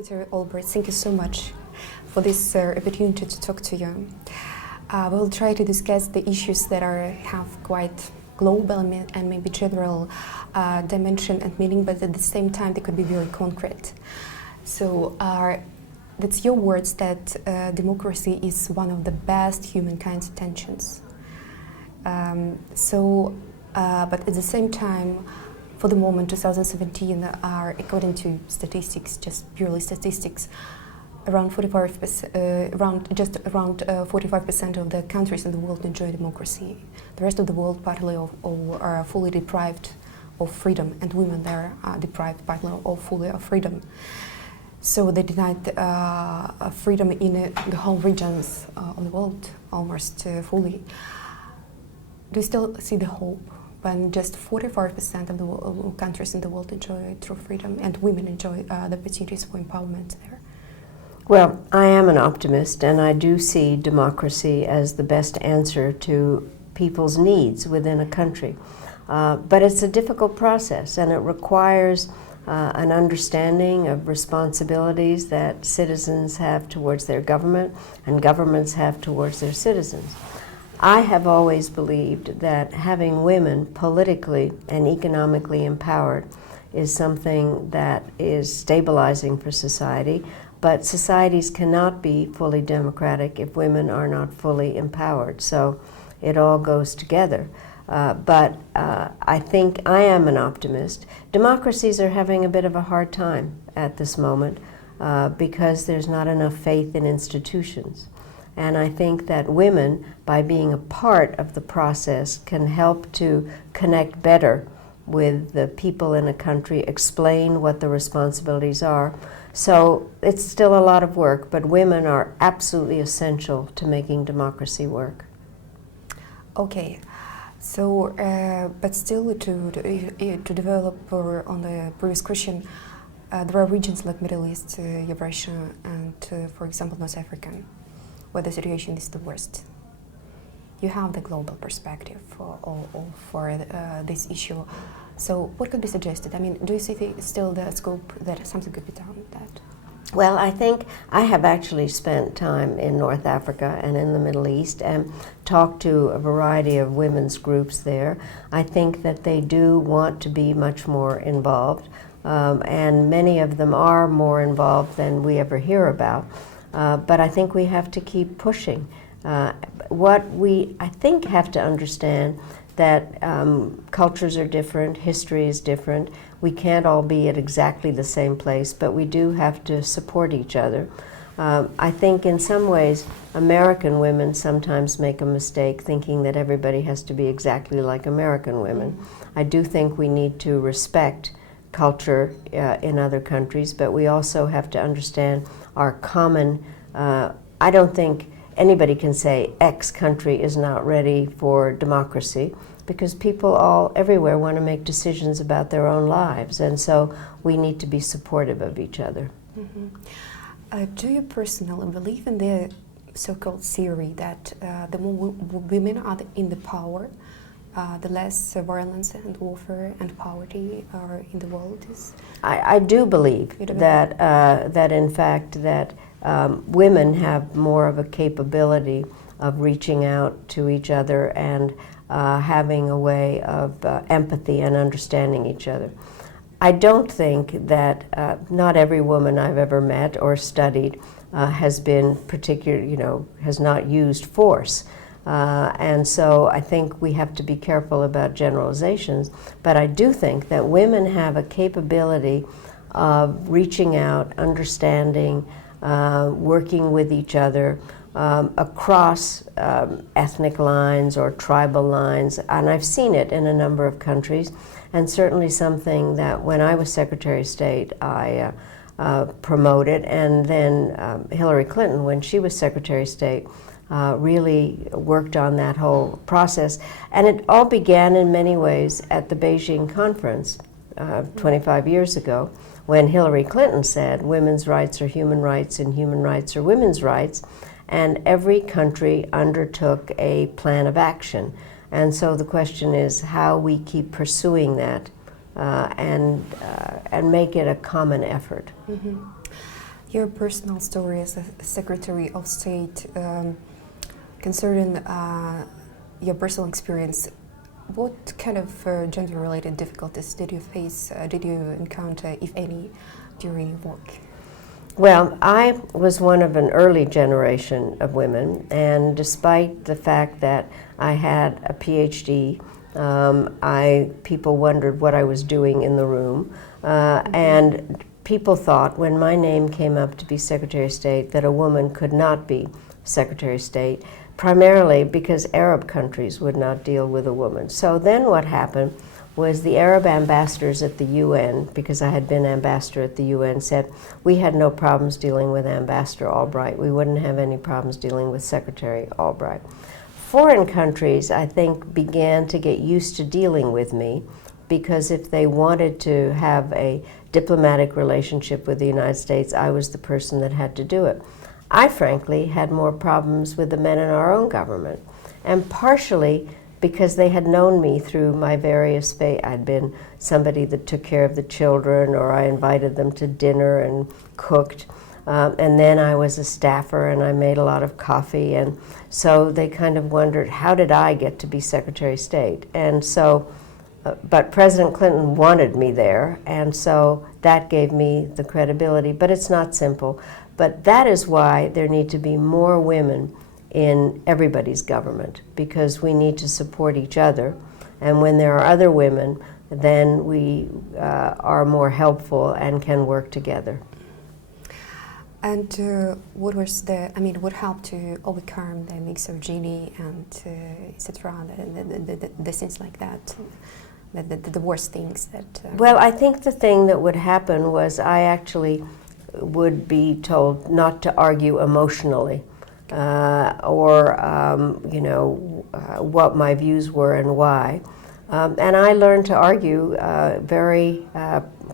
Secretary Olbryt, thank you so much for this opportunity to talk to you. We'll try to discuss the issues that have quite global and maybe general dimension and meaning, but at the same time they could be very concrete. So that's your words that democracy is one of the best humankind's intentions. But at the same time, for the moment, 2017, according to statistics, just purely statistics, around 45% of the countries in the world enjoy democracy. The rest of the world partly or are fully deprived of freedom, and women there are deprived partly or fully of freedom. So they denied freedom in the whole regions of the world almost fully. Do you still see the hope when just 45% of the countries in the world enjoy true freedom and women enjoy the opportunities for empowerment there? Well, I am an optimist, and I do see democracy as the best answer to people's needs within a country. But it's a difficult process, and it requires an understanding of responsibilities that citizens have towards their government and governments have towards their citizens. I have always believed that having women politically and economically empowered is something that is stabilizing for society, but societies cannot be fully democratic if women are not fully empowered. So it all goes together. But I think I am an optimist. Democracies are having a bit of a hard time at this moment because there's not enough faith in institutions. And I think that women, by being a part of the process, can help to connect better with the people in a country, explain what the responsibilities are. So it's still a lot of work, but women are absolutely essential to making democracy work. Okay. So, but still to develop on the previous question, there are regions like Middle East, Eurasia, and for example, North Africa, where the situation is the worst. You have the global perspective for this issue. So what could be suggested? I mean, do you see still the scope that something could be done with that? Well, I think I have actually spent time in North Africa and in the Middle East and talked to a variety of women's groups there. I think that they do want to be much more involved, and many of them are more involved than we ever hear about. But I think we have to keep pushing. What we, I think, have to understand that cultures are different, history is different. We can't all be at exactly the same place, but we do have to support each other. I think in some ways, American women sometimes make a mistake thinking that everybody has to be exactly like American women. I do think we need to respect culture in other countries, but we also have to understand our common, I don't think anybody can say X country is not ready for democracy, because people all everywhere want to make decisions about their own lives, and so we need to be supportive of each other. Mm-hmm. Do you personally believe in the so-called theory that the more women are in the power, the less violence and warfare and poverty are in the world is? I do believe that that in fact that women have more of a capability of reaching out to each other and having a way of empathy and understanding each other. I don't think that not every woman I've ever met or studied has been has not used force. And so I think we have to be careful about generalizations, but I do think that women have a capability of reaching out, understanding, working with each other across ethnic lines or tribal lines, and I've seen it in a number of countries, and certainly something that when I was Secretary of State I promoted, and then Hillary Clinton, when she was Secretary of State, really worked on that whole process. And it all began in many ways at the Beijing conference 25 years ago, when Hillary Clinton said women's rights are human rights and human rights are women's rights, and every country undertook a plan of action. And so the question is how we keep pursuing that and make it a common effort. Mm-hmm. Your personal story as a Secretary of State, concerning your personal experience, what kind of gender-related difficulties did you face, did you encounter, if any, during your work? Well, I was one of an early generation of women, and despite the fact that I had a PhD, people wondered what I was doing in the room, and people thought when my name came up to be Secretary of State that a woman could not be Secretary of State, primarily because Arab countries would not deal with a woman. So then what happened was the Arab ambassadors at the UN, because I had been ambassador at the UN, said we had no problems dealing with Ambassador Albright. We wouldn't have any problems dealing with Secretary Albright. Foreign countries, I think, began to get used to dealing with me, because if they wanted to have a diplomatic relationship with the United States, I was the person that had to do it. I frankly had more problems with the men in our own government, and partially because they had known me through my various I'd been somebody that took care of the children, or I invited them to dinner and cooked, and then I was a staffer and I made a lot of coffee, and so they kind of wondered, how did I get to be Secretary of State? And so, but President Clinton wanted me there, and so that gave me the credibility, but it's not simple. But that is why there need to be more women in everybody's government, because we need to support each other, and when there are other women, then we are more helpful and can work together. And what was what helped to overcome the misogyny and etc., the things like that, the worst things that... Well, I think the thing that would happen was I actually would be told not to argue emotionally, what my views were and why. And I learned to argue very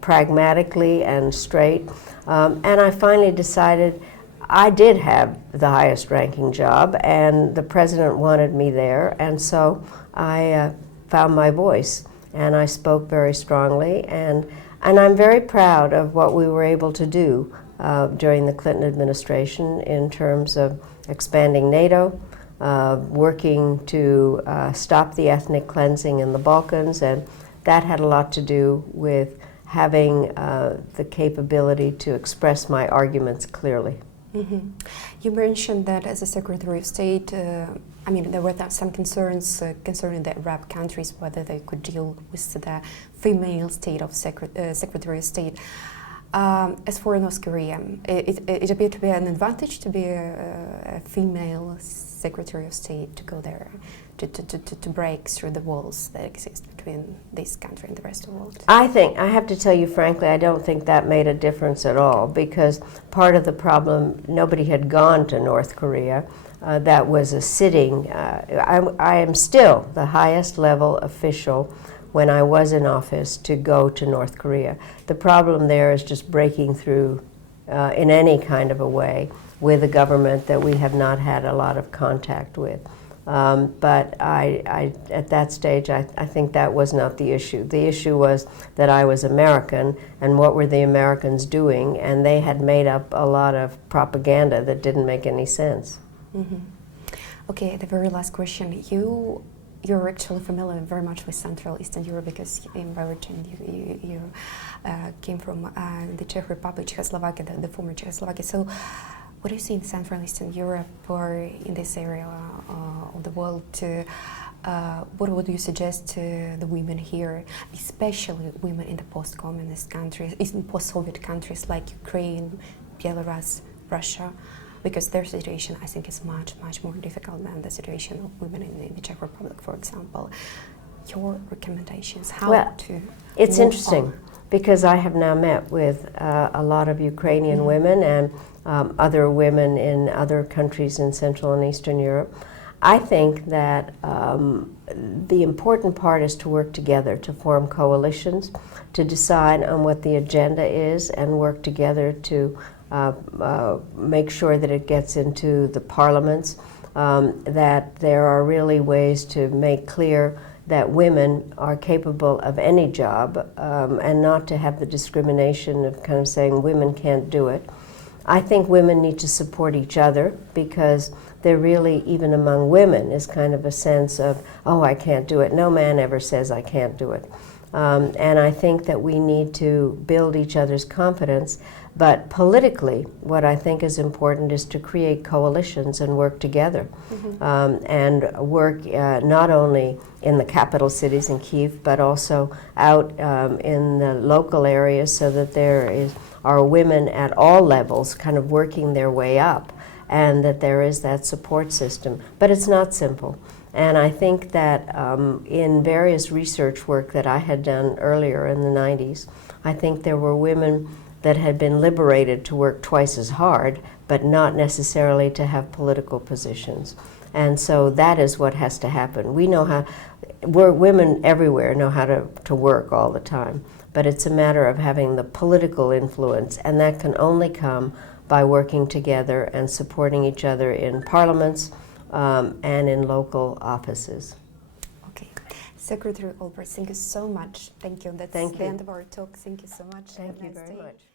pragmatically and straight. And I finally decided I did have the highest ranking job, and the president wanted me there, and so I found my voice, and I spoke very strongly, and I'm very proud of what we were able to do during the Clinton administration in terms of expanding NATO, working to stop the ethnic cleansing in the Balkans, and that had a lot to do with having the capability to express my arguments clearly. Mm-hmm. You mentioned that as a Secretary of State, there were some concerns concerning the Arab countries, whether they could deal with the female state of Secretary of State. As for North Korea, it appeared to be an advantage to be a female Secretary of State, to go there, to break through the walls that exist between this country and the rest of the world. I have to tell you frankly, I don't think that made a difference at all, because part of the problem, nobody had gone to North Korea. That was a sitting, I am still the highest level official when I was in office to go to North Korea. The problem there is just breaking through in any kind of a way with a government that we have not had a lot of contact with. But at that stage, I think that was not the issue. The issue was that I was American, and what were the Americans doing, and they had made up a lot of propaganda that didn't make any sense. Mm-hmm. Okay, the very last question. You're actually familiar very much with Central Eastern Europe, because in origin you came from the Czech Republic, Czechoslovakia, the former Czechoslovakia. So what do you see in Central Eastern Europe, or in this area of the world? What would you suggest to the women here, especially women in the post-communist countries, in post-Soviet countries like Ukraine, Belarus, Russia? Because their situation, I think, is much, much more difficult than the situation of women in the Czech Republic, for example. Your recommendations, how to It's move interesting, on? because I have now met with a lot of Ukrainian women and other women in other countries in Central and Eastern Europe. I think that the important part is to work together, to form coalitions, to decide on what the agenda is, and work together to make sure that it gets into the parliaments, that there are really ways to make clear that women are capable of any job, and not to have the discrimination of kind of saying women can't do it. I think women need to support each other, because there really, even among women, is kind of a sense of, oh, I can't do it. No man ever says I can't do it. And I think that we need to build each other's confidence. But politically, what I think is important is to create coalitions and work together. And work not only in the capital cities in Kyiv, but also out in the local areas, so that there are women at all levels kind of working their way up, and that there is that support system. But it's not simple. And I think that in various research work that I had done earlier in the 90s, I think there were women that had been liberated to work twice as hard, but not necessarily to have political positions. And so that is what has to happen. We know how, women everywhere know how to work all the time, but it's a matter of having the political influence, and that can only come by working together and supporting each other in parliaments and in local offices. Okay. Secretary Olbryt, thank you so much. Thank you. That's the end of our talk. Thank you so much. Thank you very much.